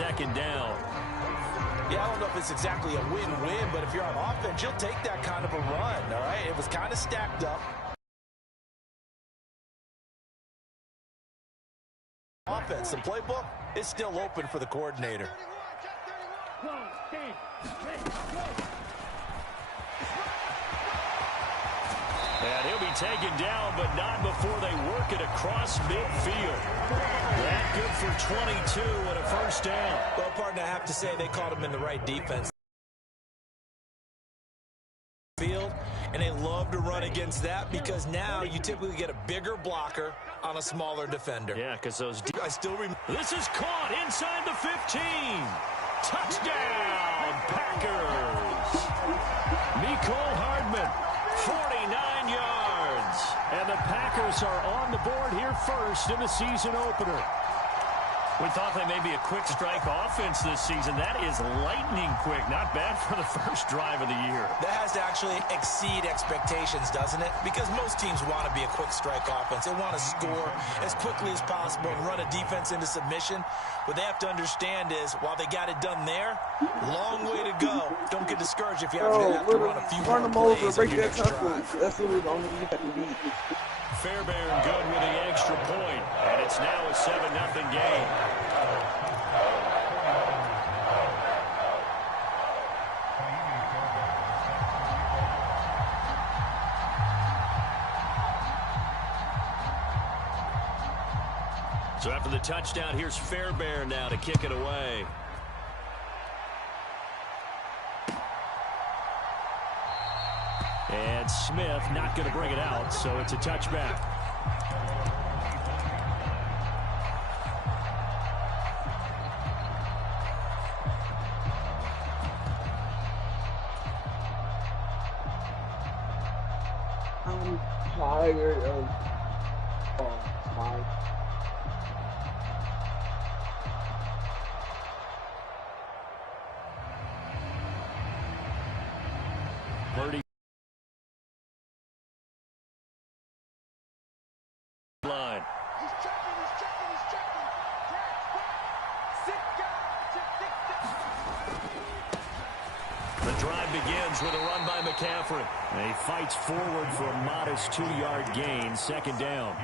second down. Yeah, I don't know if it's exactly a win-win, but if you're on offense, you'll take that kind of a run, all right? It was kind of stacked up. Offense, the playbook is still open for the coordinator. And he'll be taken down, but not before they work it across midfield. That good for 22 and a first down. Well, partner, I have to say they caught him in the right defense field, and they love to run against that because now you typically get a bigger blocker on a smaller defender. Yeah, because those... I still remember. This is caught inside the 15. Touchdown, Packers. Mecole Hardman, 49 yards. And the Packers are on the board here first in the season opener. We thought they may be a quick strike offense this season. That is lightning quick. Not bad for the first drive of the year. That has to actually exceed expectations, doesn't it? Because most teams want to be a quick strike offense. They want to score as quickly as possible and run a defense into submission. What they have to understand is, while they got it done there, long way to go. Don't get discouraged if you have to run a few more plays on your next drive. That's really the only thing you have to beat. Fairbairn good with the extra point, and it's now a 7-0 game. So after the touchdown, here's Fairbairn now to kick it away. And Smith not going to bring it out, so it's a touchback. I'm tired of Purdy. Line. The drive begins with a run by McCaffrey. And he fights forward for a modest 2-yard gain, second down.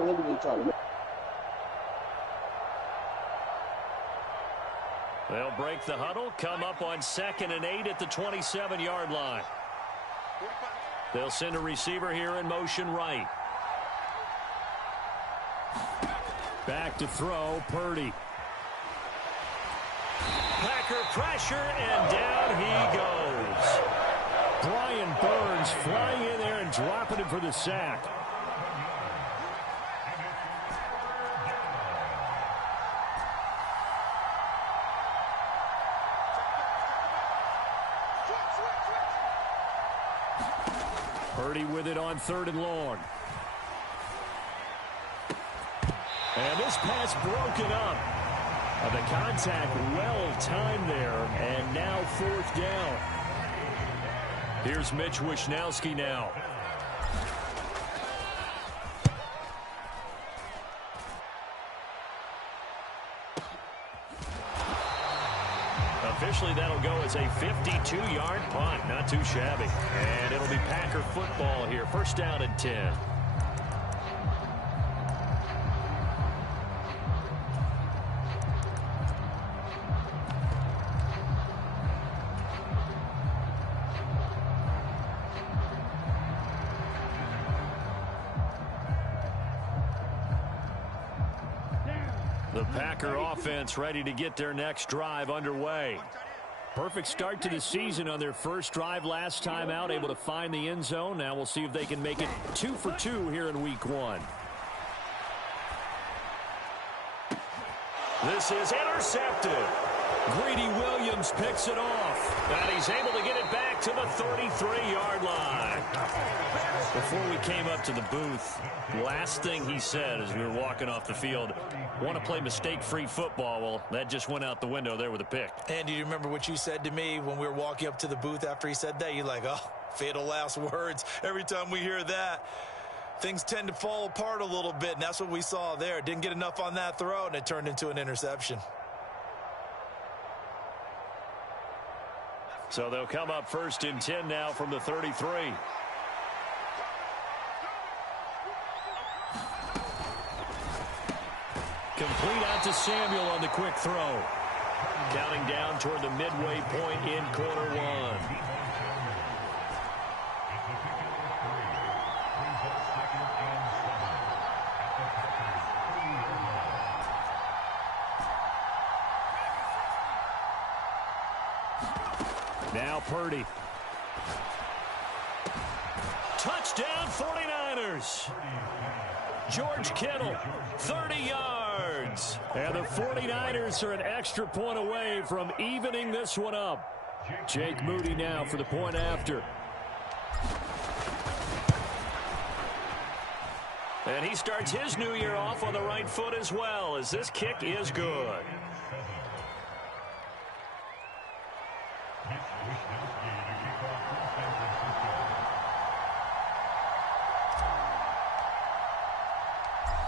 literally trying. They'll break the huddle, come up on 2nd and 8 at the 27-yard line. They'll send a receiver here in motion right. Back to throw, Purdy. Packer pressure, and down he goes. Brian Burns flying in there and dropping him for the sack. Purdy with it on 3rd and long. And this pass broken up. The contact well timed there, and now 4th down. Here's Mitch Wishnowsky now. Officially, that'll go as a 52-yard punt. Not too shabby. And it'll be Packer football here. 1st down and 10. The Packer offense ready to get their next drive underway. Perfect start to the season on their first drive last time out, able to find the end zone. Now we'll see if they can make it 2 for 2 here in week 1. This is intercepted. Greedy Williams picks it off, and he's able to get it back to the 33-yard line. Before we came up to the booth, last thing he said as we were walking off the field, want to play mistake-free football. Well, that just went out the window there with a pick. And do you remember what you said to me when we were walking up to the booth after he said that? You're like, oh, fatal last words. Every time we hear that, things tend to fall apart a little bit, and that's what we saw there. Didn't get enough on that throw, and it turned into an interception. So they'll come up 1st and 10 now from the 33. Complete out to Samuel on the quick throw. Counting down toward the midway point in quarter one. Now Purdy. Touchdown 49ers. George Kittle, 30 yards. And the 49ers are an extra point away from evening this one up. Jake Moody now for the point after. And he starts his new year off on the right foot as well, as this kick is good.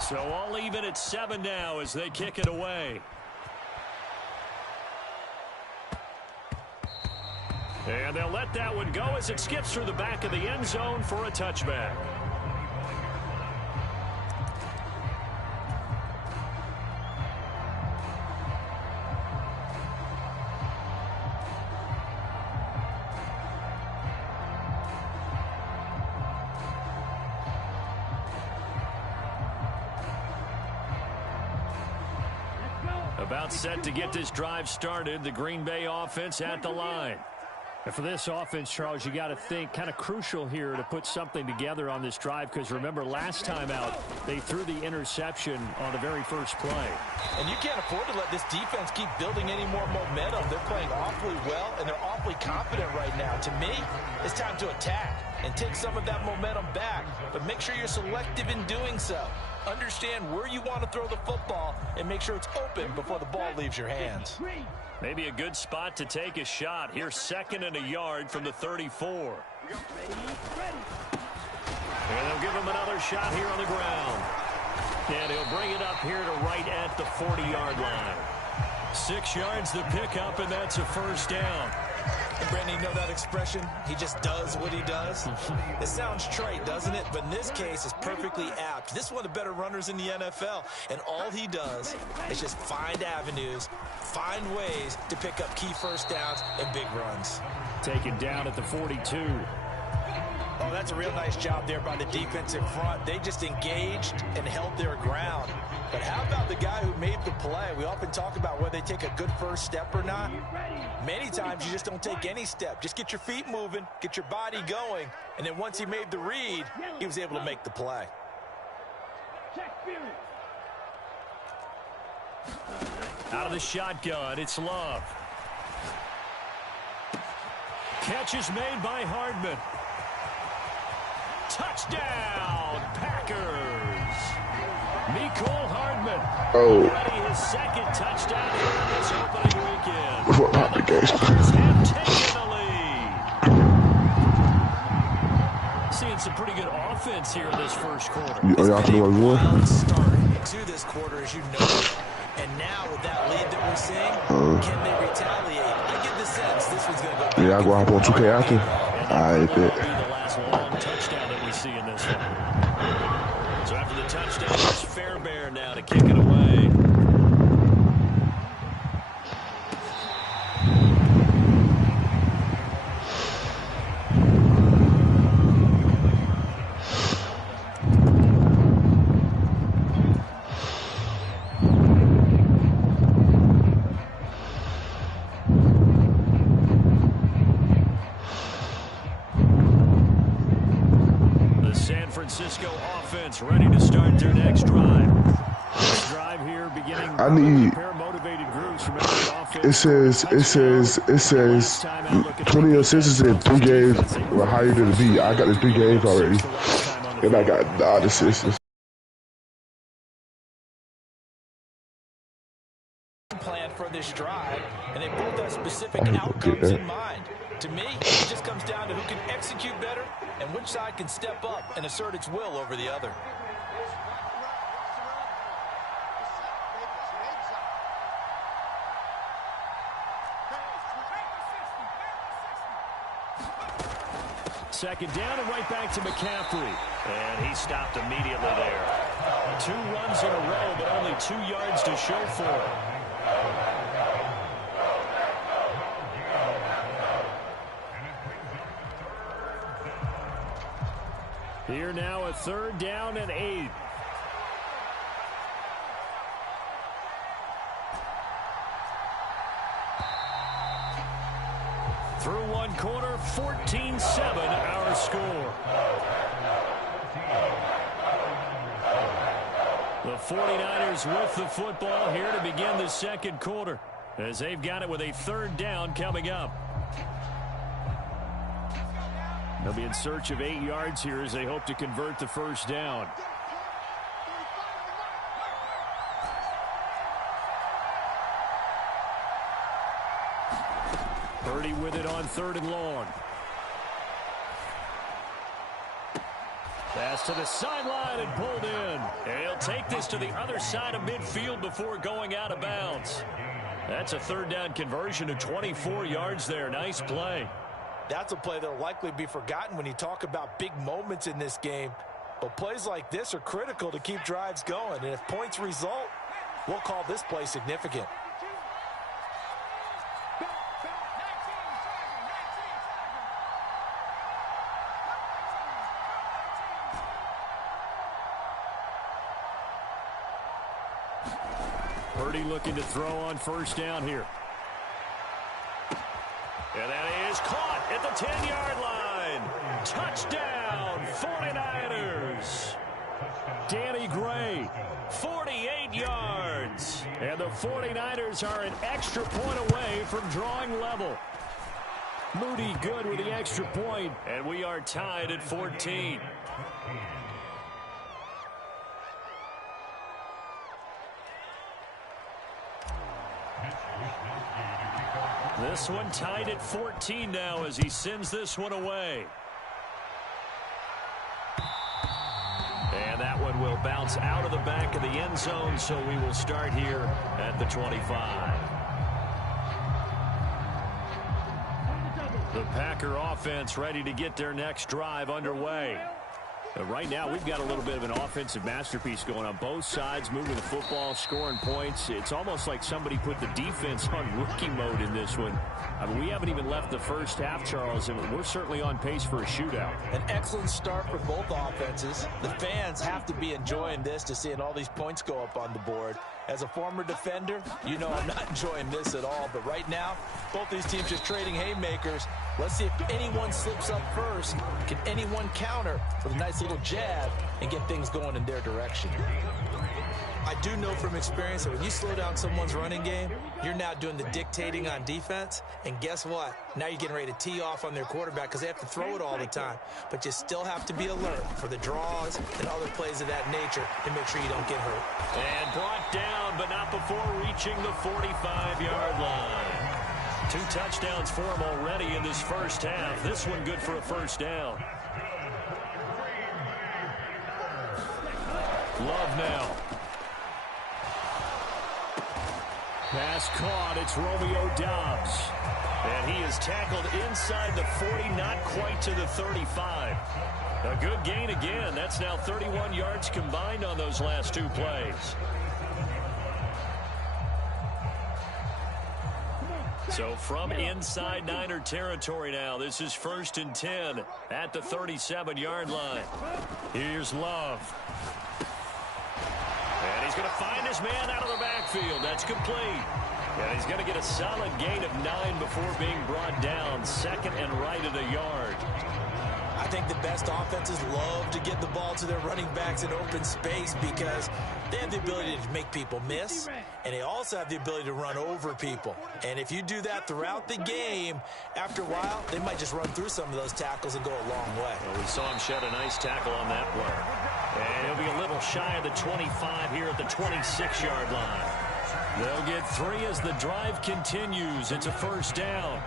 So all even at 7 now as they kick it away. And they'll let that one go as it skips through the back of the end zone for a touchback. About set to get this drive started. The Green Bay offense at the line. And for this offense, Charles, you got to think kind of crucial here to put something together on this drive, because remember last time out they threw the interception on the very first play. And you can't afford to let this defense keep building any more momentum. They're playing awfully well, and they're awfully confident right now. To me, it's time to attack and take some of that momentum back, but make sure you're selective in doing so. Understand where you want to throw the football and make sure it's open before the ball leaves your hands. Maybe a good spot to take a shot. Here's 2nd and a yard from the 34. And they'll give him another shot here on the ground. And he'll bring it up here to right at the 40-yard line. 6 yards the pickup, and that's a first down. And Brandon, you know that expression? He just does what he does. It sounds trite, doesn't it? But in this case, it's perfectly apt. This is one of the better runners in the NFL, and all he does is just find avenues, find ways to pick up key first downs and big runs. Taken down at the 42. Oh, that's a real nice job there by the defensive front. They just engaged and held their ground. But how about the guy who made the play? We often talk about whether they take a good first step or not. Many times you just don't take any step. Just get your feet moving, get your body going, and then once he made the read, he was able to make the play. Out of the shotgun, it's Love. Catch is made by Hardman. Touchdown, Packers. Mecole Hardman. Oh. Already his 2nd touchdown here in this opening weekend. What about the game? Packers have taken the lead. Seeing some pretty good offense here in this first quarter. Y'all can do what we want. Start to this quarter, as you know. And now with that lead that we're seeing, can they retaliate? I get the sense this one's going to go. Yeah, I go hop on 2K after. I bet. The last long touchdown that we see in this one. So after the touchdown, it's Fairbairn now to kick it away. Francisco offense ready to start their next drive. This drive here beginning. I need. Motivated groups from every offense. It says 20 assists in 3 games. Well, how you did it be? I got the 3 games already. And I got the assists. Plan for this drive, and they both have specific outcomes in mind. To me, it just comes down to who can execute better and which side can step up and assert its will over the other. Second down and right back to McCaffrey. And he stopped immediately there. 2 runs in a row, but only 2 yards to show for it. Here now a 3rd down and 8. Through 1 quarter, 14-7 our score. The 49ers with the football here to begin the 2nd quarter, as they've got it with a 3rd down coming up. They'll be in search of 8 yards here as they hope to convert the 1st down. Purdy with it on 3rd and long. Pass to the sideline and pulled in. And he'll take this to the other side of midfield before going out of bounds. That's a 3rd down conversion of 24 yards there. Nice play. That's a play that will likely be forgotten when you talk about big moments in this game. But plays like this are critical to keep drives going. And if points result, we'll call this play significant. Purdy looking to throw on 1st down here. And that is caught at the 10-yard line. Touchdown, 49ers. Danny Gray, 48 yards. And the 49ers are an extra point away from drawing level. Moody good with the extra point, and we are tied at 14. This one tied at 14 now as he sends this one away. And that one will bounce out of the back of the end zone, so we will start here at the 25. The Packer offense ready to get their next drive underway. Right now, we've got a little bit of an offensive masterpiece going on both sides, moving the football, scoring points. It's almost like somebody put the defense on rookie mode in this one. I mean, we haven't even left the first half, Charles, and we're certainly on pace for a shootout. An excellent start for both offenses. The fans have to be enjoying this to seeing all these points go up on the board. As a former defender, you know I'm not enjoying this at all. But right now, both these teams just trading haymakers. Let's see if anyone slips up first. Can anyone counter with a nice little jab and get things going in their direction? I do know from experience that when you slow down someone's running game, you're now doing the dictating on defense. And guess what? Now you're getting ready to tee off on their quarterback because they have to throw it all the time. But you still have to be alert for the draws and other plays of that nature to make sure you don't get hurt. And brought down, but not before reaching the 45-yard line. 2 touchdowns for him already in this first half. This one good for a 1st down. Love now. Pass caught. It's Romeo Doubs. And he is tackled inside the 40, not quite to the 35. A good gain again. That's now 31 yards combined on those last 2 plays. So from inside Niner territory now, this is 1st and 10 at the 37-yard line. Here's Love. And he's going to find his man out of the backfield. That's complete. And he's going to get a solid gain of 9 before being brought down. 2nd and right at a yard. I think the best offenses love to get the ball to their running backs in open space because they have the ability to make people miss, and they also have the ability to run over people. And if you do that throughout the game, after a while, they might just run through some of those tackles and go a long way. Well, we saw him shed a nice tackle on that play. And he'll be a little shy of the 25 here at the 26-yard line. They'll get 3 as the drive continues. It's a first down.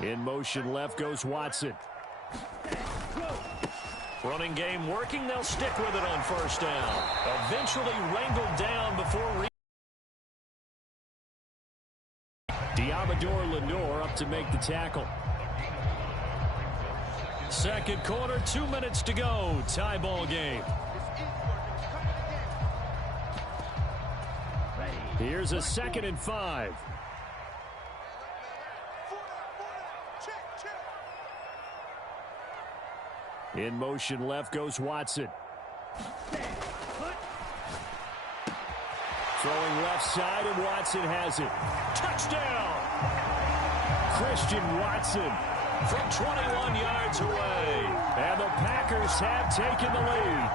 In motion left goes Watson. Running game working. They'll stick with it on first down. Eventually wrangled down before Diamador Lenore up to make the tackle. Second quarter, 2 minutes to go. Tie ball game. Here's a 2nd and 5. In motion left goes Watson. Throwing left side, and Watson has it. Touchdown! Christian Watson from 21 yards away. And the Packers have taken the lead.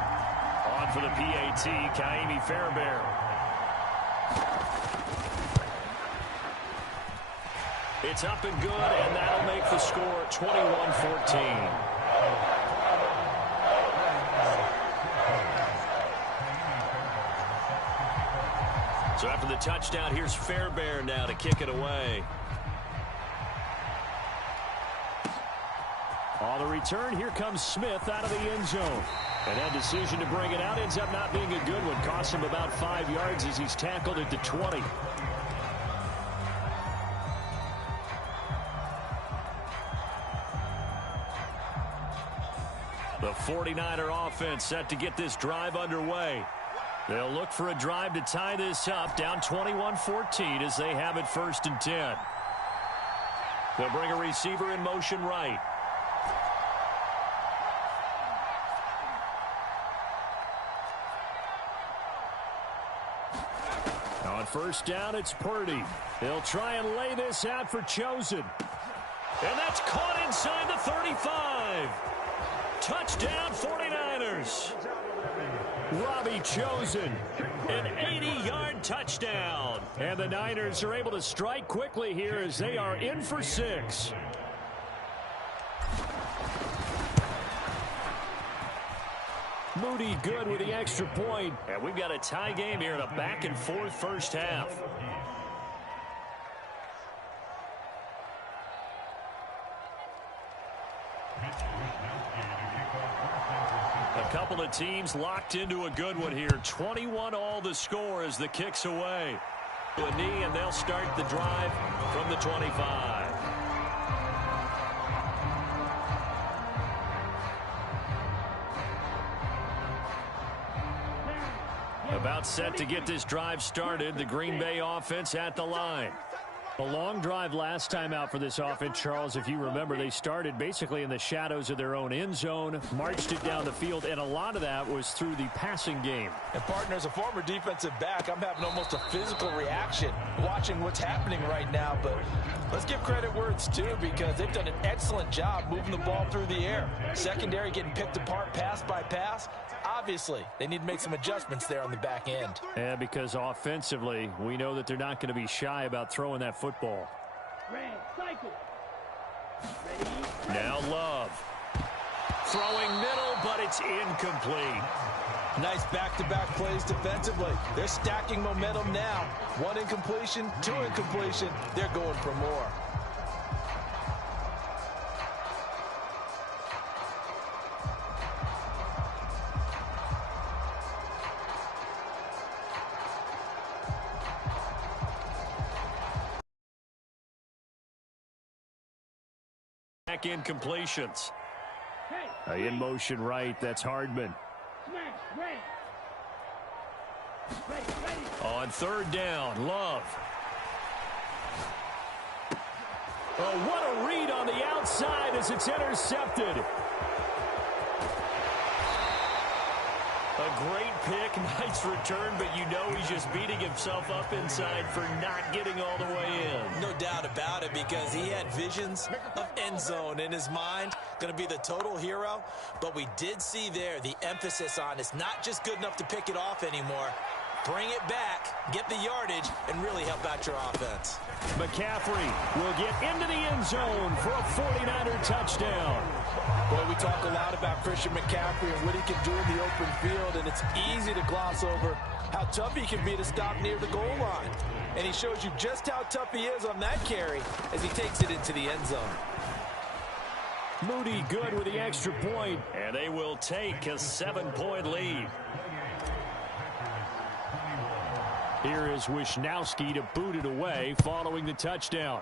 On for the PAT, Kaimi Fairbairn. It's up and good, and that'll make the score 21-14. So after the touchdown, here's Fairbairn now to kick it away. On the return, here comes Smith out of the end zone. And that decision to bring it out ends up not being a good one. Costs him about 5 yards as he's tackled at the 20. The 49er offense set to get this drive underway. They'll look for a drive to tie this up, down 21-14 as they have it 1st and 10. They'll bring a receiver in motion right. On first down, it's Purdy. They'll try and lay this out for Chosen. And that's caught inside the 35. Touchdown, 49ers. Robbie Chosen, an 80-yard touchdown. And the Niners are able to strike quickly here as they are in for 6. Moody good with the extra point. And we've got a tie game here in a back-and-forth first half. A couple of teams locked into a good one here. 21 all the score as the kick's away. A knee, and they'll start the drive from the 25. About set to get this drive started. The Green Bay offense at the line. A long drive last time out for this offense, Charles. If you remember, they started basically in the shadows of their own end zone, marched it down the field, and a lot of that was through the passing game. And, partner, as a former defensive back, I'm having almost a physical reaction watching what's happening right now. But let's give credit where it's due because they've done an excellent job moving the ball through the air. Secondary getting picked apart pass by pass. Obviously, they need to make some adjustments there on the back end. Yeah, because offensively, we know that they're not going to be shy about throwing that football. Now Love. Throwing middle, but it's incomplete. Nice back-to-back plays defensively. They're stacking momentum now. 1 incompletion, 2 incompletion. They're going for more. Incompletions. In motion right, that's Hardman. On third down, Love. Oh, what a read on the outside as it's intercepted. A great pick, nice return, but you know he's just beating himself up inside for not getting all the way in. No doubt about it, because he had visions of end zone in his mind. Going to be the total hero. But we did see there the emphasis on it's not just good enough to pick it off anymore. Bring it back, get the yardage, and really help out your offense. McCaffrey will get into the end zone for a 49er touchdown. Boy, we talk a lot about Christian McCaffrey and what he can do in the open field, and it's easy to gloss over how tough he can be to stop near the goal line. And he shows you just how tough he is on that carry as he takes it into the end zone. Moody good with the extra point, and they will take a 7-point lead. Here is Wisnowski to boot it away following the touchdown.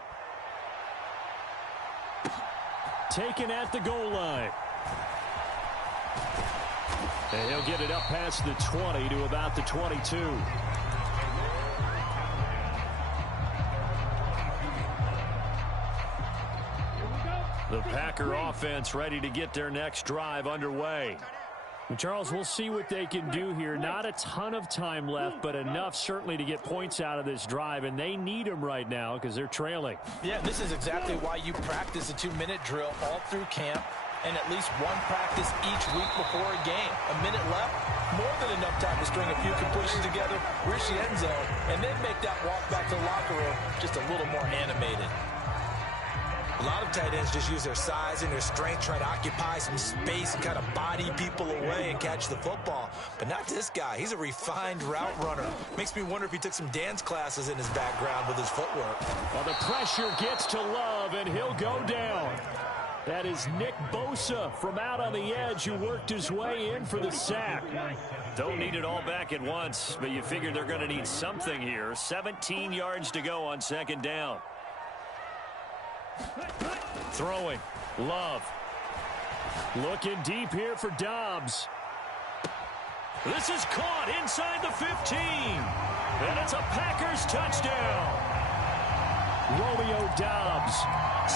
Taken at the goal line. And he'll get it up past the 20 to about the 22. The Packer offense ready to get their next drive underway. Charles, we'll see what they can do here. Not a ton of time left, but enough certainly to get points out of this drive, and they need them right now because they're trailing. Yeah, this is exactly why you practice a 2-minute drill all through camp and at least one practice each week before a game. A minute left, more than enough time to string a few completions together, reach the end zone, and then make that walk back to the locker room just a little more animated. A lot of tight ends just use their size and their strength, try to occupy some space and kind of body people away and catch the football. But not this guy. He's a refined route runner. Makes me wonder if he took some dance classes in his background with his footwork. Well, the pressure gets to Love, and he'll go down. That is Nick Bosa from out on the edge who worked his way in for the sack. Don't need it all back at once, but you figure they're going to need something here. 17 yards to go on second down. Throwing. Love. Looking deep here for Dobbs. This is caught inside the 15. And it's a Packers touchdown. Romeo Dobbs,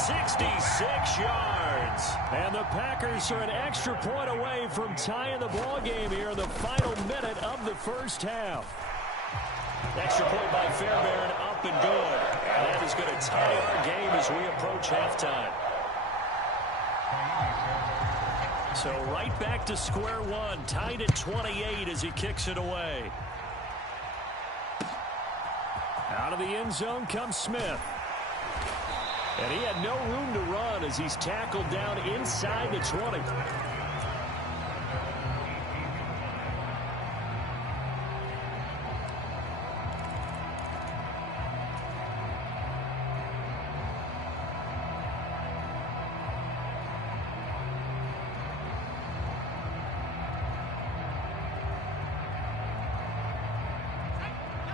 66 yards. And the Packers are an extra point away from tying the ball game here in the final minute of the first half. Extra point by Fairbairn, up and good. And that is going to tie our game as we approach halftime. So right back to square one, tied at 28 as he kicks it away. Out of the end zone comes Smith. And he had no room to run as he's tackled down inside the 20.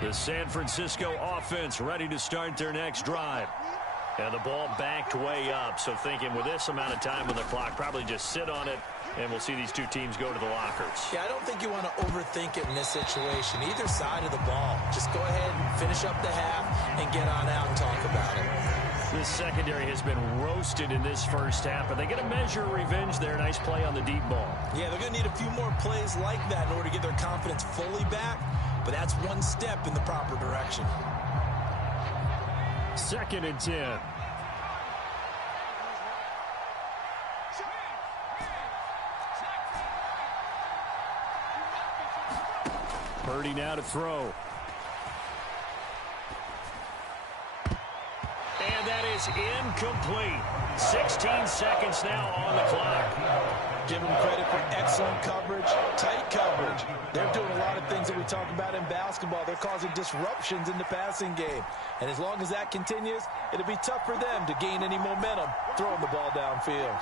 The San Francisco offense ready to start their next drive. And the ball backed way up, so thinking with this amount of time on the clock, probably just sit on it, and we'll see these two teams go to the lockers. Yeah, I don't think you want to overthink it in this situation. Either side of the ball. Just go ahead and finish up the half and get on out and talk about it. This secondary has been roasted in this first half, but they get a measure of revenge there. Nice play on the deep ball. Yeah, they're going to need a few more plays like that in order to get their confidence fully back, but that's one step in the proper direction. 2nd and 10. Purdy now to throw. And that is incomplete. 16 seconds now on the clock. Give them credit for excellent coverage, tight coverage. They're doing a lot of things that we talk about in basketball. They're causing disruptions in the passing game. And as long as that continues, it'll be tough for them to gain any momentum throwing the ball downfield.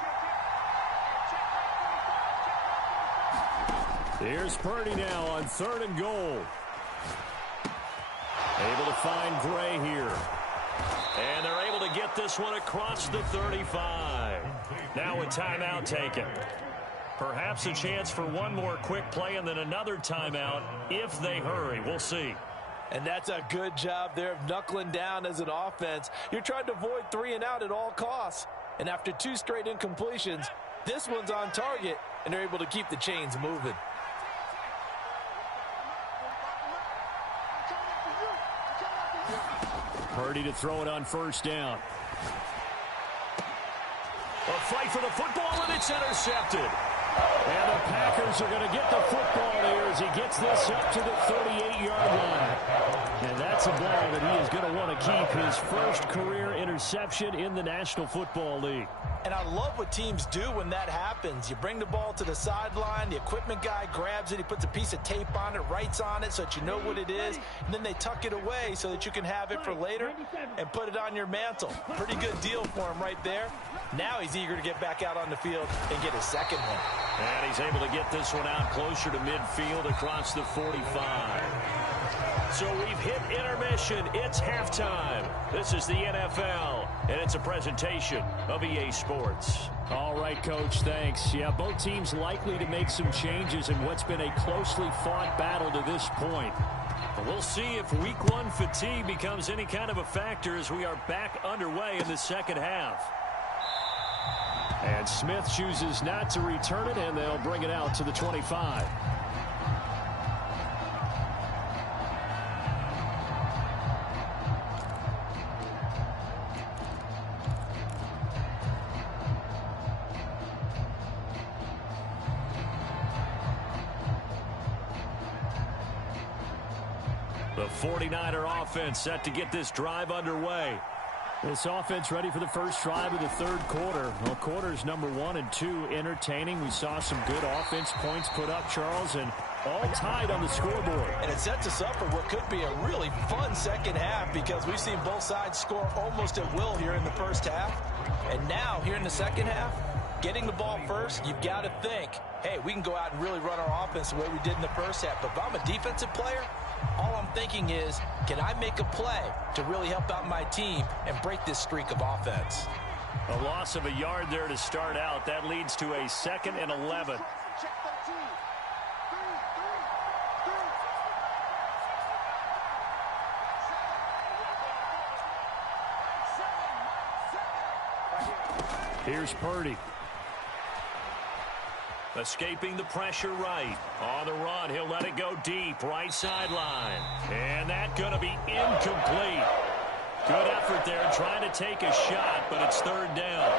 Here's Purdy now on 3rd and goal. Able to find Gray here. And they're able to get this one across the 35. Now a timeout taken. Perhaps a chance for one more quick play and then another timeout if they hurry. We'll see. And that's a good job there of knuckling down as an offense. You're trying to avoid 3 and out at all costs. And after 2 straight incompletions, this one's on target, and they're able to keep the chains moving. Purdy to throw it on first down. A fight for the football, and it's intercepted. And the Packers are going to get the football here as he gets this up to the 38-yard line. And that's a ball that he is going to want to keep, his first career interception in the National Football League. And I love what teams do when that happens. You bring the ball to the sideline, the equipment guy grabs it, he puts a piece of tape on it, writes on it so that you know what it is, and then they tuck it away so that you can have it for later and put it on your mantle. Pretty good deal for him right there. Now he's eager to get back out on the field and get his second one. And he's able to get this one out closer to midfield across the 45. So we've hit intermission. It's halftime. This is the NFL, and it's a presentation of EA Sports. All right, Coach, thanks. Yeah, both teams likely to make some changes in what's been a closely fought battle to this point. We'll see if Week 1 fatigue becomes any kind of a factor as we are back underway in the second half. And Smith chooses not to return it, and they'll bring it out to the 25. The 49er offense set to get this drive underway. This offense ready for the first drive of the third quarter. Well, quarters number 1 and 2 entertaining. We saw some good offense points put up, Charles, and all tied on the scoreboard. And it sets us up for what could be a really fun second half because we've seen both sides score almost at will here in the first half. And now, here in the second half, getting the ball first, you've got to think, hey, we can go out and really run our offense the way we did in the first half. But if I'm a defensive player, all I'm thinking is, can I make a play to really help out my team and break this streak of offense? A loss of a yard there to start out. That leads to a 2nd and 11. Here's Purdy. Escaping the pressure right. On the run, he'll let it go deep. Right sideline. And that's going to be incomplete. Good effort there trying to take a shot, but it's third down.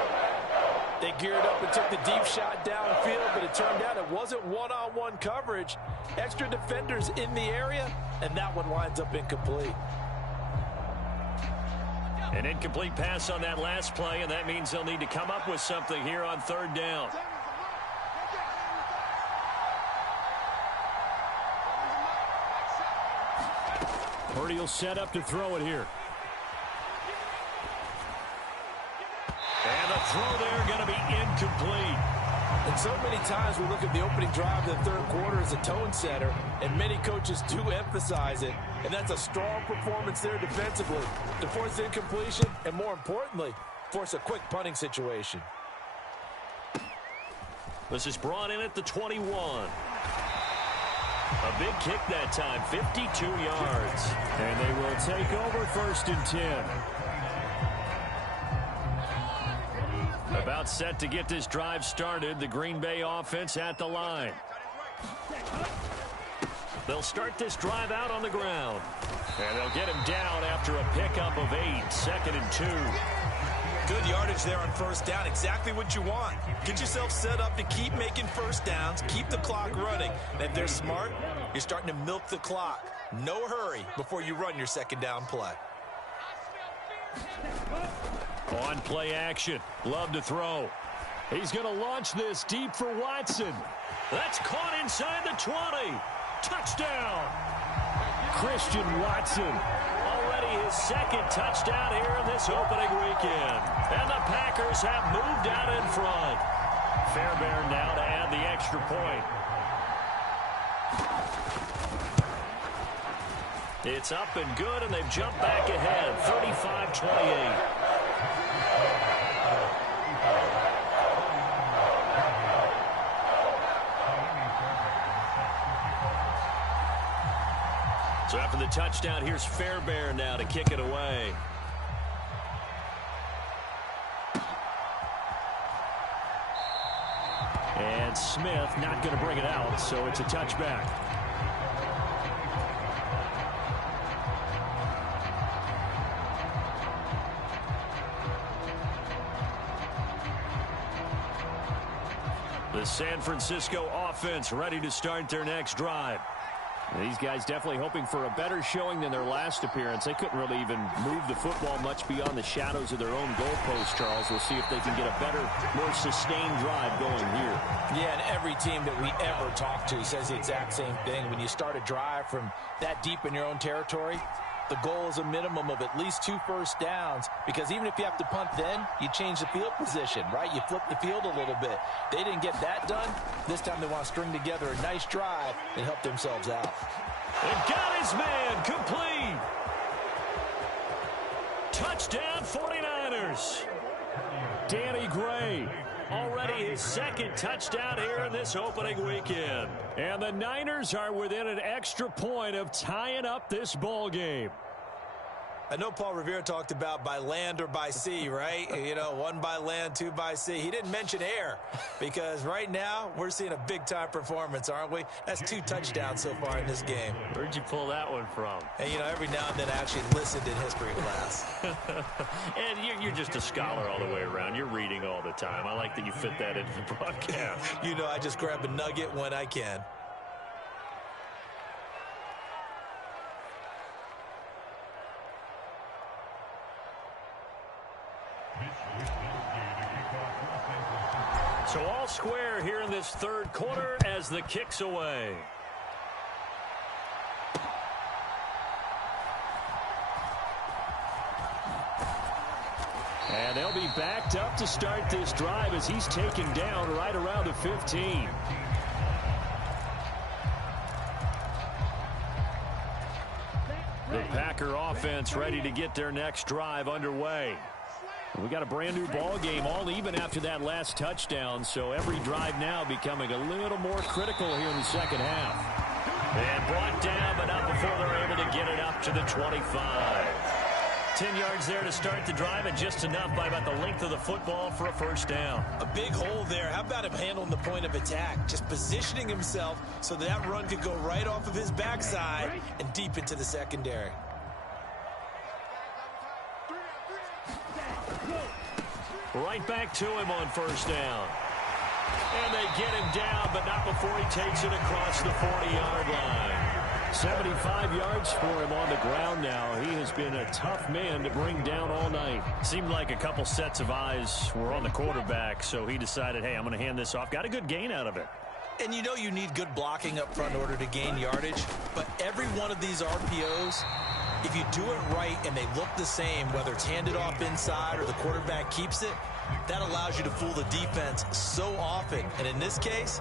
They geared up and took the deep shot downfield, but it turned out it wasn't one-on-one coverage. Extra defenders in the area, and that one winds up incomplete. An incomplete pass on that last play, and that means they'll need to come up with something here on third down. Purdy will set up to throw it here. And the throw there going to be incomplete. And so many times we look at the opening drive of the third quarter as a tone setter, and many coaches do emphasize it. And that's a strong performance there defensively to force incompletion and, more importantly, force a quick punting situation. This is brought in at the 21. A big kick that time, 52 yards. And they will take over 1st and 10. About set to get this drive started, the Green Bay offense at the line. They'll start this drive out on the ground. And they'll get him down after a pickup of 8, 2nd and 2. Good yardage there on first down, exactly what you want. Get yourself set up to keep making first downs, keep the clock running. And if they're smart, you're starting to milk the clock. No hurry before you run your second down play. On play action, love to throw. He's going to launch this deep for Watson. That's caught inside the 20. Touchdown. Christian Watson. Already his 2nd touchdown here in this opening weekend. And the Packers have moved out in front. Fairbairn now to add the extra point. It's up and good, and they've jumped back ahead, 35-28. So after the touchdown, here's Fairbairn now to kick it away. And Smith not going to bring it out, so it's a touchback. The San Francisco offense ready to start their next drive. These guys definitely hoping for a better showing than their last appearance. They couldn't really even move the football much beyond the shadows of their own goalpost, Charles. We'll see if they can get a better, more sustained drive going here. Yeah, and every team that we ever talk to says the exact same thing. When you start a drive from that deep in your own territory, the goal is a minimum of at least 2 first downs, because even if you have to punt then, you change the field position, right? You flip the field a little bit. They didn't get that done. This time they want to string together a nice drive and help themselves out. And got his man complete. Touchdown 49ers. Danny Gray. Already his second touchdown here in this opening weekend. And the Niners are within an extra point of tying up this ball game. I know Paul Revere talked about by land or by sea, right? You know, 1 by land, 2 by sea. He didn't mention air, because right now we're seeing a big-time performance, aren't we? That's 2 touchdowns so far in this game. Where'd you pull that one from? And, you know, every now and then I actually listened in history class. And you're just a scholar all the way around. You're reading all the time. I like that you fit that into the broadcast. You know, I just grab a nugget when I can. So all square here in this third quarter as the kick's away. And they'll be backed up to start this drive as he's taken down right around the 15. The Packer offense ready to get their next drive underway. We got a brand new ball game, all even after that last touchdown, so every drive now becoming a little more critical here in the second half. And brought down, but not before they're able to get it up to the 25. 10 yards there to start the drive, and just enough by about the length of the football for a first down. A big hole there. How about him handling the point of attack? Just positioning himself so that run could go right off of his backside and deep into the secondary. Right back to him on first down. And they get him down, but not before he takes it across the 40-yard line. 75 yards for him on the ground now. He has been a tough man to bring down all night. Seemed like a couple sets of eyes were on the quarterback, so he decided, hey, I'm going to hand this off. Got a good gain out of it. And you know you need good blocking up front in order to gain yardage, but every one of these RPOs, if you do it right and they look the same, whether it's handed off inside or the quarterback keeps it, that allows you to fool the defense so often. And in this case,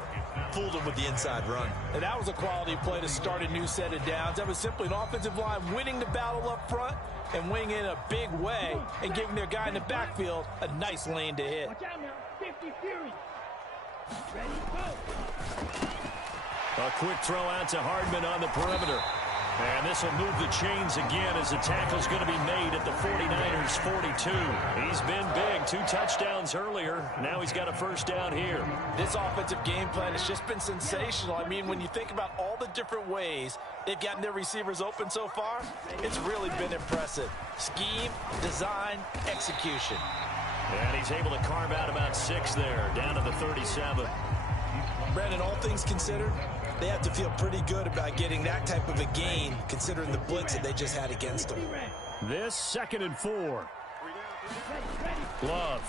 fooled them with the inside run. And that was a quality play to start a new set of downs. That was simply an offensive line winning the battle up front and winning in a big way and giving their guy in the backfield a nice lane to hit. Watch out now. 50 Fury. Ready, go. A quick throw out to Hardman on the perimeter. And this will move the chains again as the tackle's going to be made at the 49ers 42. He's been big. 2 touchdowns earlier. Now he's got a first down here. This offensive game plan has just been sensational. I mean, when you think about all the different ways they've gotten their receivers open so far, it's really been impressive. Scheme, design, execution. And he's able to carve out about 6 there, down to the 37. Brandon, all things considered, they have to feel pretty good about getting that type of a gain, considering the blitz that they just had against them. This 2nd and 4. Glove.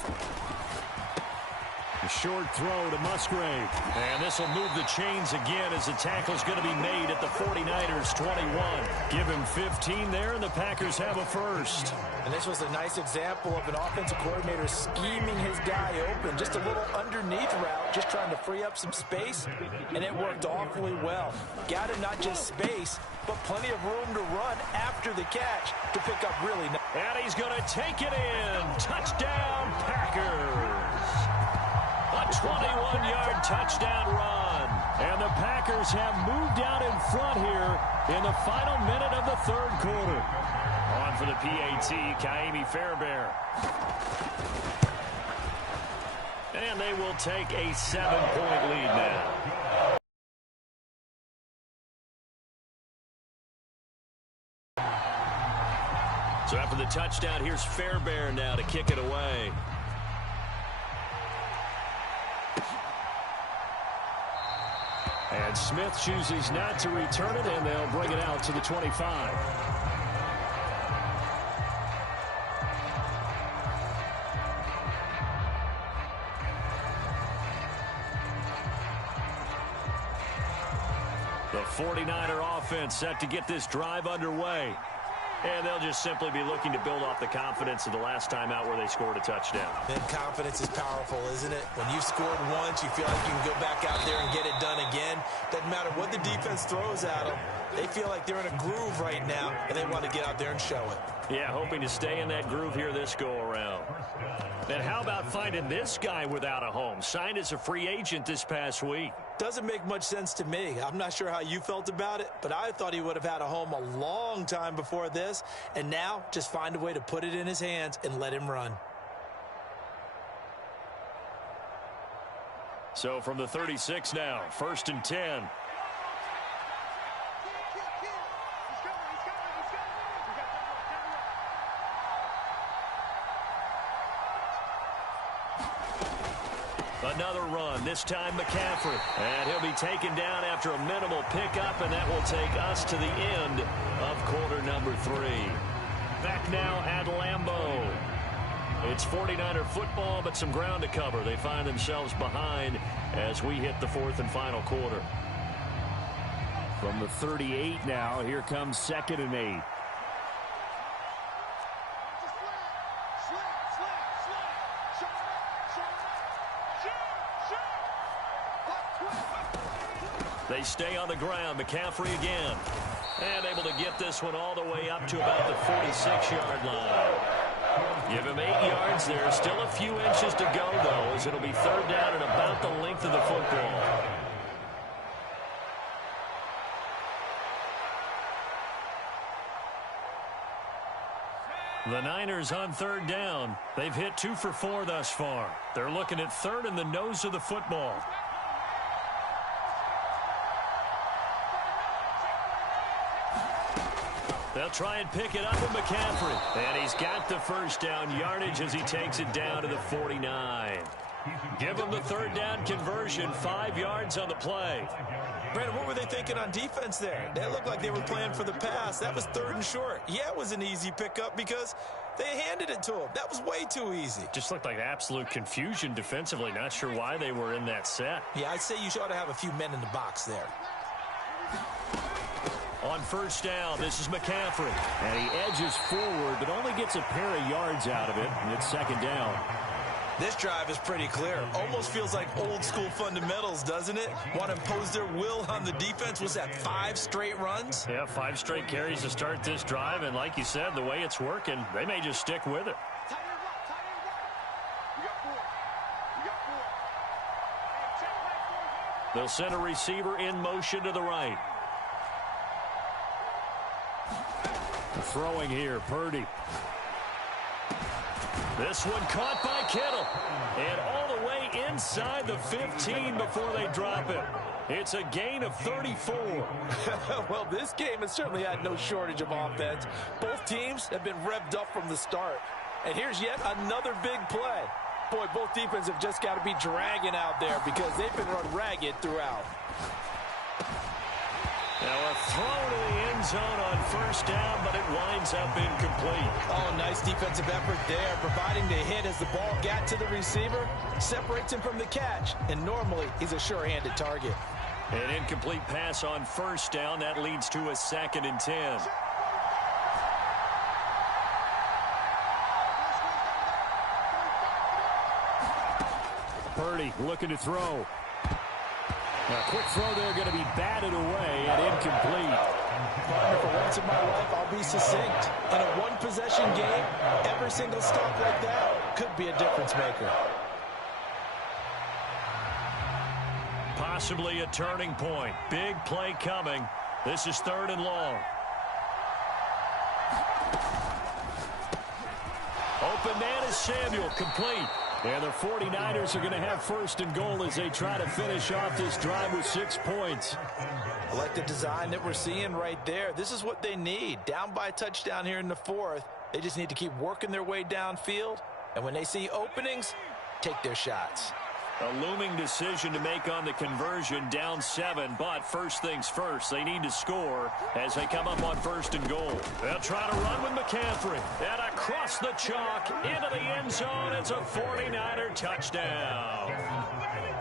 A short throw to Musgrave. And this will move the chains again as the tackle's going to be made at the 49ers 21. Give him 15 there, and the Packers have a first. And this was a nice example of an offensive coordinator scheming his guy open. Just a little underneath route, just trying to free up some space, and it worked awfully well. Got him not just space, but plenty of room to run after the catch to pick up really nice. And he's going to take it in. Touchdown, Packers. A 21-yard touchdown run. And the Packers have moved out in front here in the final minute of the third quarter. On for the PAT, Kaimi Fairbairn. And they will take a 7-point lead now. So after the touchdown, here's Fairbairn now to kick it away. And Smith chooses not to return it, and they'll bring it out to the 25. The 49er offense set to get this drive underway. And they'll just simply be looking to build off the confidence of the last time out where they scored a touchdown. Then confidence is powerful, isn't it? When you've scored once, you feel like you can go back out there and get it done again. Doesn't matter what the defense throws at them. They feel like they're in a groove right now, and they want to get out there and show it. Yeah, hoping to stay in that groove here this go-around. And how about finding this guy without a home? Signed as a free agent this past week. Doesn't make much sense to me. I'm not sure how you felt about it, but I thought he would have had a home a long time before this. And now, just find a way to put it in his hands and let him run. So from the 36 now, 1st and 10. Another run, this time McCaffrey. And he'll be taken down after a minimal pickup, and that will take us to the end of quarter number 3. Back now at Lambeau. It's 49er football, but some ground to cover. They find themselves behind as we hit the 4th and final quarter. From the 38 now, here comes 2nd and 8. They stay on the ground. McCaffrey again. And able to get this one all the way up to about the 46-yard line. Give him 8 yards there. Still a few inches to go, though, as it'll be 3rd down and about the length of the football. The Niners on 3rd down. They've hit 2 for 4 thus far. They're looking at 3rd in the nose of the football. They'll try and pick it up with McCaffrey. And he's got the 1st down yardage as he takes it down to the 49. Give him the 3rd down conversion, 5 yards on the play. Brandon, what were they thinking on defense there? They looked like they were playing for the pass. That was 3rd and short. Yeah, it was an easy pickup because they handed it to him. That was way too easy. Just looked like absolute confusion defensively. Not sure why they were in that set. Yeah, I'd say you ought to have a few men in the box there. On 1st down, this is McCaffrey. And he edges forward, but only gets a pair of yards out of it. And it's 2nd down. This drive is pretty clear. Almost feels like old school fundamentals, doesn't it? Want to impose their will on the defense. Was that 5 straight runs? Yeah, 5 straight carries to start this drive. And like you said, the way it's working, they may just stick with it. They'll send a receiver in motion to the right. Throwing here, Purdy. This one caught by Kittle. And all the way inside the 15 before they drop it. It's a gain of 34. Well, this game has certainly had no shortage of offense. Both teams have been revved up from the start. And here's yet another big play. Boy, both defenses have just got to be dragging out there because they've been run ragged throughout. Now a throw to the end zone on 1st down, but it winds up incomplete. Oh, nice defensive effort there, providing the hit as the ball got to the receiver, separates him from the catch, and normally he's a sure-handed target. An incomplete pass on 1st down. That leads to a 2nd and 10. Purdy looking to throw. A quick throw there, going to be batted away and incomplete. For once in my life, I'll be succinct. In a one-possession game, every single stop like that could be a difference maker. Possibly a turning point. Big play coming. This is 3rd and long. Open man is Samuel, complete. And the 49ers are going to have 1st and goal as they try to finish off this drive with 6 points. I like the design that we're seeing right there. This is what they need. Down by a touchdown here in the 4th. They just need to keep working their way downfield. And when they see openings, take their shots. A looming decision to make on the conversion, down 7, but first things first, they need to score as they come up on 1st and goal. They'll try to run with McCaffrey. And across the chalk, into the end zone, it's a 49er touchdown.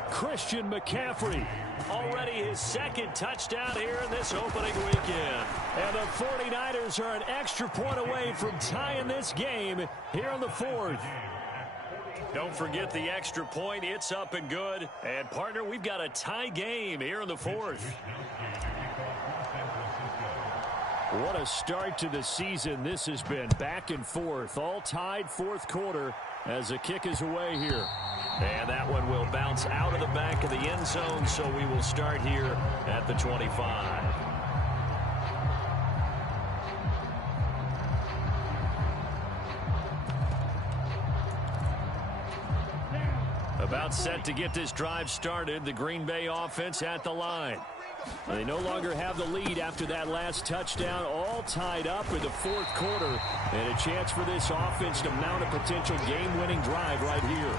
Christian McCaffrey, already his 2nd touchdown here in this opening weekend. And the 49ers are an extra point away from tying this game here in the 4th. Don't forget the extra point. It's up and good. And, partner, we've got a tie game here in the 4th. What a start to the season this has been. Back and forth, all tied 4th quarter as the kick is away here. And that one will bounce out of the back of the end zone, so we will start here at the 25. About set to get this drive started, the Green Bay offense at the line. They no longer have the lead after that last touchdown, all tied up in the 4th quarter, and a chance for this offense to mount a potential game-winning drive right here.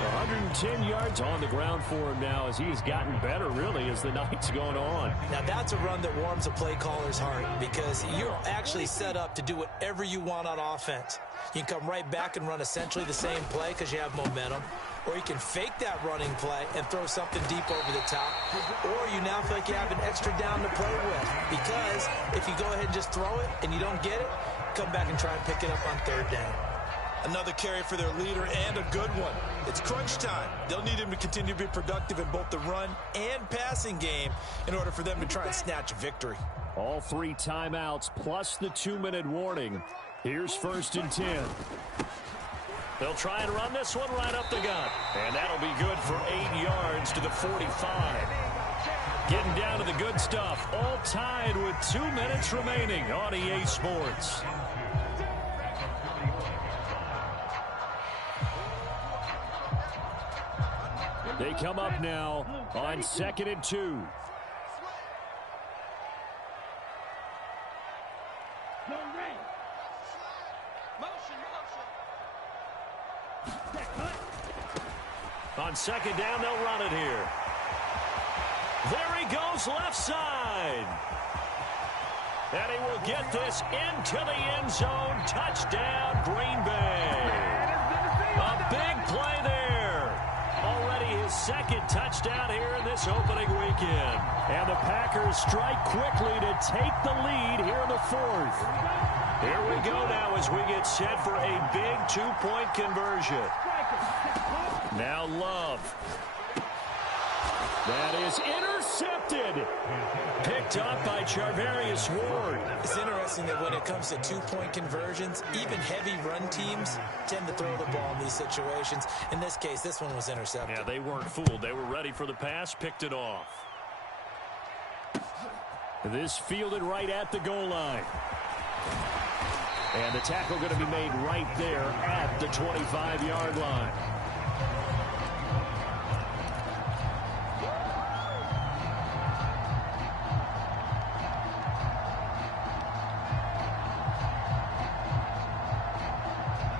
110 yards on the ground for him now as he has gotten better, really, as the night's gone on. Now, that's a run that warms a play caller's heart because you're actually set up to do whatever you want on offense. You can come right back and run essentially the same play because you have momentum. Or you can fake that running play and throw something deep over the top. Or you now feel like you have an extra down to play with. Because if you go ahead and just throw it and you don't get it, come back and try and pick it up on 3rd down. Another carry for their leader and a good one. It's crunch time. They'll need him to continue to be productive in both the run and passing game in order for them to try and snatch a victory. All 3 timeouts plus the 2-minute warning. Here's 1st and 10. They'll try and run this one right up the gut. And that'll be good for 8 yards to the 45. Getting down to the good stuff. All tied with 2 minutes remaining on EA Sports. They come up now on 2nd and 2. On 2nd down, they'll run it here. There he goes, left side. And he will get this into the end zone. Touchdown, Green Bay. A big play there. Already his 2nd touchdown here in this opening weekend. And the Packers strike quickly to take the lead here in the 4th. Here we go now as we get set for a big 2-point conversion. Now Love. That is intercepted. Picked up by Charvarius Ward. It's interesting that when it comes to 2-point conversions, even heavy run teams tend to throw the ball in these situations. In this case, this one was intercepted. Yeah, they weren't fooled. They were ready for the pass, picked it off. This fielded right at the goal line. And the tackle going to be made right there at the 25-yard line.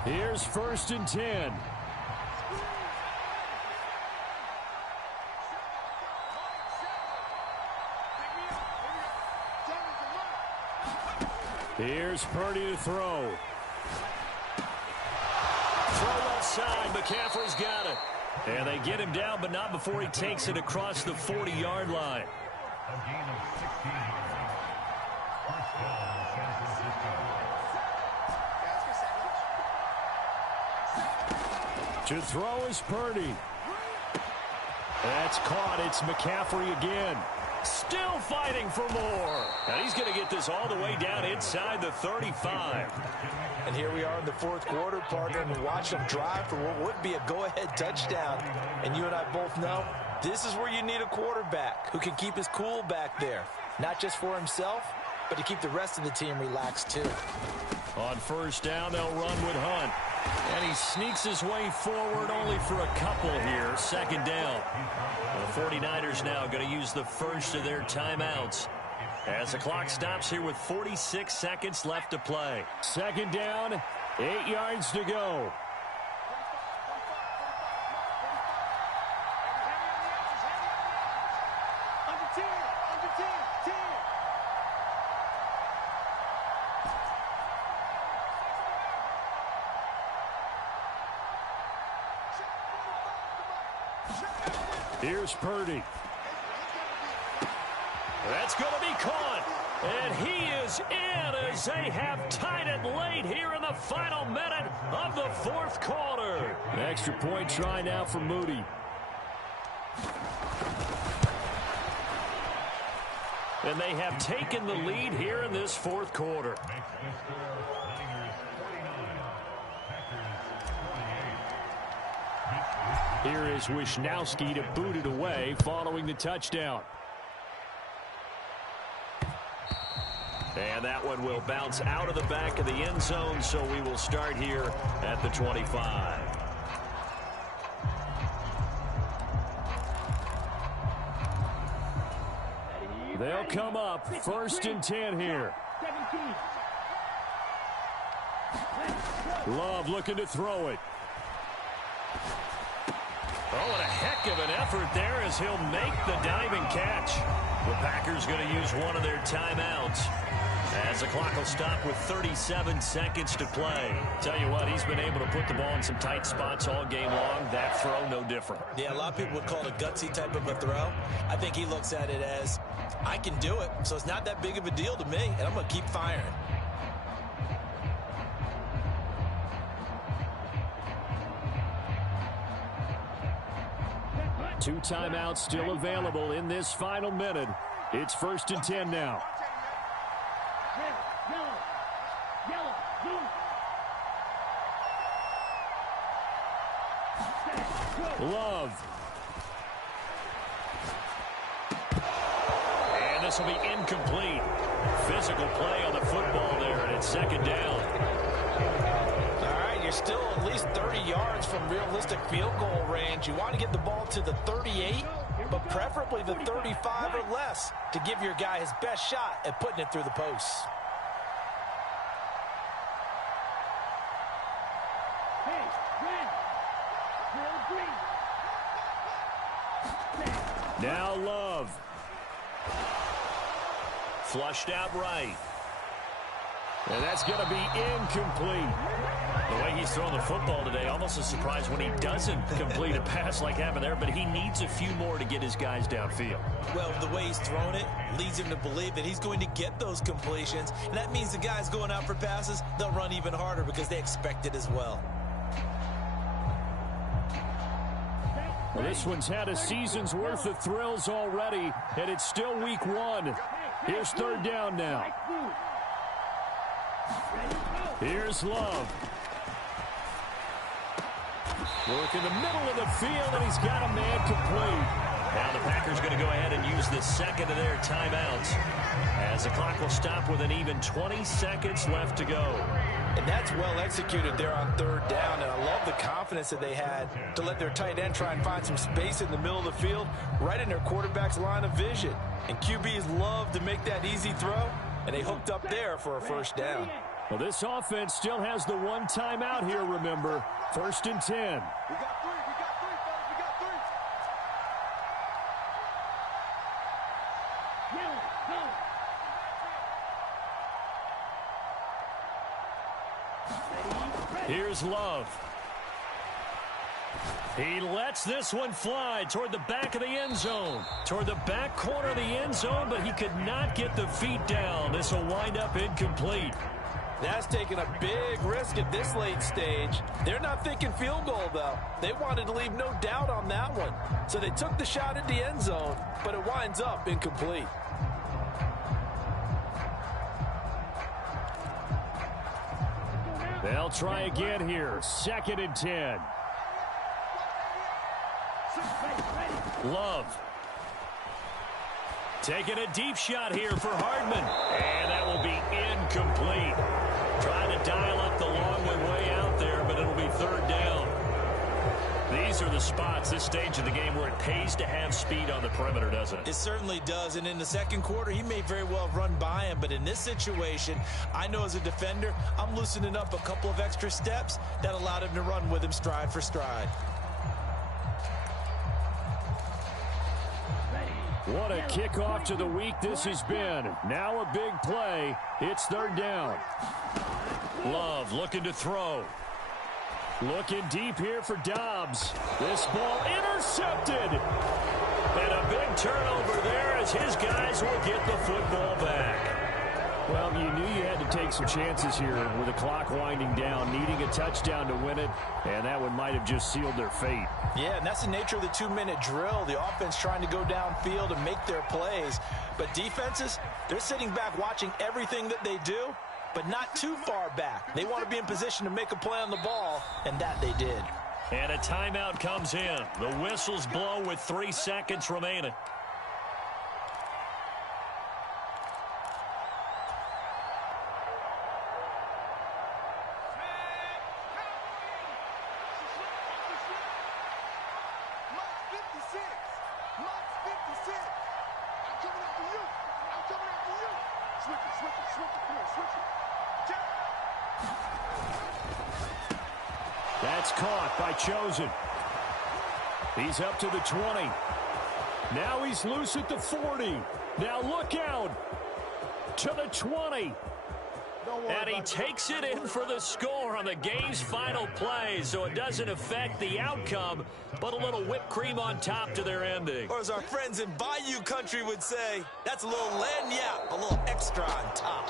Here's 1st and 10. Here's Purdy to throw. Throw left side. McCaffrey's got it. And they get him down, but not before he takes it across the 40-yard line. To throw is Purdy. That's caught. It's McCaffrey again. Still fighting for more. And he's going to get this all the way down inside the 35. And here we are in the 4th quarter, partner, and watch them drive for what would be a go-ahead touchdown. And you and I both know this is where you need a quarterback who can keep his cool back there. Not just for himself, but to keep the rest of the team relaxed too. On 1st down, they'll run with Hunt. And he sneaks his way forward only for a couple here. 2nd down. The 49ers now going to use the first of their timeouts as the clock stops here with 46 seconds left to play. 2nd down, 8 yards to go. Here's Purdy. That's going to be caught. And he is in as they have tied it late here in the final minute of the fourth quarter. Extra point try now for Moody. And they have taken the lead here in this fourth quarter. Here is Wisnowski to boot it away following the touchdown. And that one will bounce out of the back of the end zone, so we will start here at the 25. They'll come up 1st and 10 here. 17. Love looking to throw it. Oh, and a heck of an effort there as he'll make the diving catch. The Packers going to use one of their timeouts as the clock will stop with 37 seconds to play. Tell you what, he's been able to put the ball in some tight spots all game long. That throw, no different. Yeah, a lot of people would call it a gutsy type of a throw. I think he looks at it as, I can do it, so it's not that big of a deal to me, and I'm going to keep firing. Two timeouts still available in this final minute. It's 1st and 10 now. Yellow, blue. Love. And this will be incomplete. Physical play on the football there, and it's 2nd down. All right, you're still at least 30 yards from realistic field goal range. You want to get the ball to the 38, but preferably the 35 or less to give your guy his best shot at putting it through the posts. Hey, red. Green. Now Love. Flushed out right. And that's going to be incomplete. The way he's throwing the football today, almost a surprise when he doesn't complete a pass like happened there, but he needs a few more to get his guys downfield. Well, the way he's thrown it leads him to believe that he's going to get those completions, and that means the guys going out for passes, they'll run even harder because they expect it as well. Well, this one's had a season's worth of thrills already, and it's still week 1. Here's 3rd down now. Here's Love. Work in the middle of the field, and he's got a man complete. Now the Packers going to go ahead and use the 2nd of their timeouts as the clock will stop with an even 20 seconds left to go. And that's well executed there on 3rd down, and I love the confidence that they had to let their tight end try and find some space in the middle of the field, right in their quarterback's line of vision. And QBs love to make that easy throw, and they hooked up there for a 1st down. Well, this offense still has the one timeout here, remember. 1st and 10. We got 3, fellas, we got 3. Yellow, go. Here's Love. He lets this one fly toward the back of the end zone. Toward the back corner of the end zone, but he could not get the feet down. This will wind up incomplete. That's taking a big risk at this late stage. They're not thinking field goal, though. They wanted to leave no doubt on that one. So they took the shot at the end zone, but it winds up incomplete. They'll try again here. 2nd and 10. Love. Taking a deep shot here for Hardman. And that will be incomplete. Trying to dial up the long way out there, but it'll be 3rd down. These are the spots, this stage of the game, where it pays to have speed on the perimeter, doesn't it? It certainly does, and in the 2nd quarter, he may very well run by him, but in this situation, I know as a defender, I'm loosening up a couple of extra steps that allowed him to run with him stride for stride. What a kickoff to the week this has been. Now a big play. It's 3rd down. Love looking to throw. Looking deep here for Dobbs. This ball intercepted. And a big turnover there as his guys will get the football back. Well, you knew you had to take some chances here with the clock winding down, needing a touchdown to win it, and that one might have just sealed their fate. Yeah, and that's the nature of the 2-minute drill. The offense trying to go downfield and make their plays. But defenses, they're sitting back watching everything that they do, but not too far back. They want to be in position to make a play on the ball, and that they did. And a timeout comes in. The whistles blow with 3 seconds remaining. That's caught by Chosen. He's up to the 20. Now he's loose at the 40. Now look out to the 20. And he takes it in for the score on the game's final play, so it doesn't affect the outcome, but a little whipped cream on top to their ending. Or as our friends in Bayou Country would say, that's a little lagniappe, a little extra on top.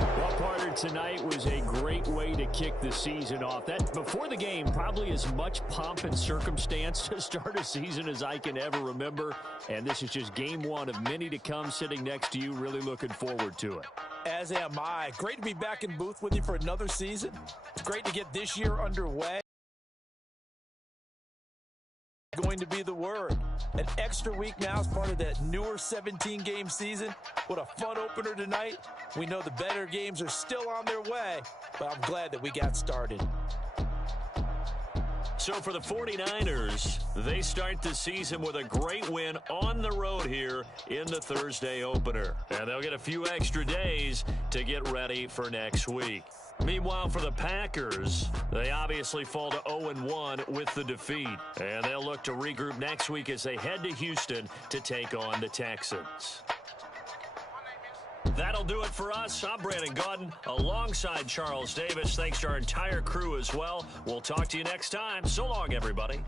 Well, Carter, tonight was a great way to kick the season off. That before the game, probably as much pomp and circumstance to start a season as I can ever remember. And this is just game one of many to come sitting next to you. Really looking forward to it. As am I. Great to be back in booth with you for another season. It's great to get this year underway. Going to be the word. An extra week now as part of that newer 17-game season. What a fun opener tonight. We know the better games are still on their way, but I'm glad that we got started. So for the 49ers, they start the season with a great win on the road here in the Thursday opener. And they'll get a few extra days to get ready for next week. Meanwhile, for the Packers, they obviously fall to 0-1 with the defeat. And they'll look to regroup next week as they head to Houston to take on the Texans. That'll do it for us. I'm Brandon Gaudin alongside Charles Davis. Thanks to our entire crew as well. We'll talk to you next time. So long, everybody.